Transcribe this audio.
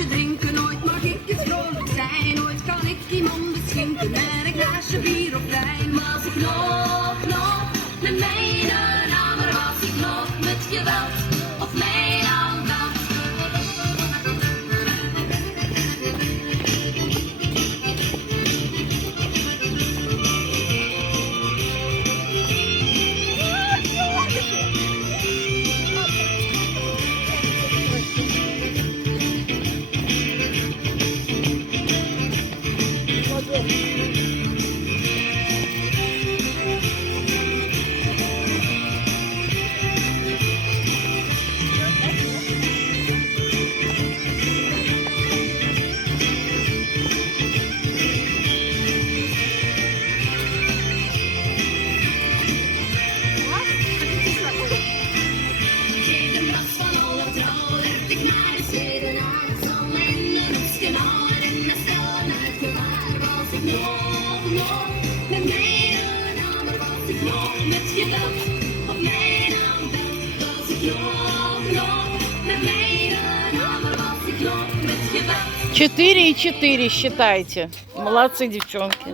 glaasje drinken, nooit mag ik het vrolijk zijn. Nooit kan ik iemand beschinken met een glaasje bier of wijn. Was ik nog met mijn namer, was ik nog met geweld of mijn aandacht. Met mijn namer was ik nog met geweld op mijn aandacht. Was ik nog met mijn namer was ik nog met geweld. 4,4 считайте. Молодцы, девчонки.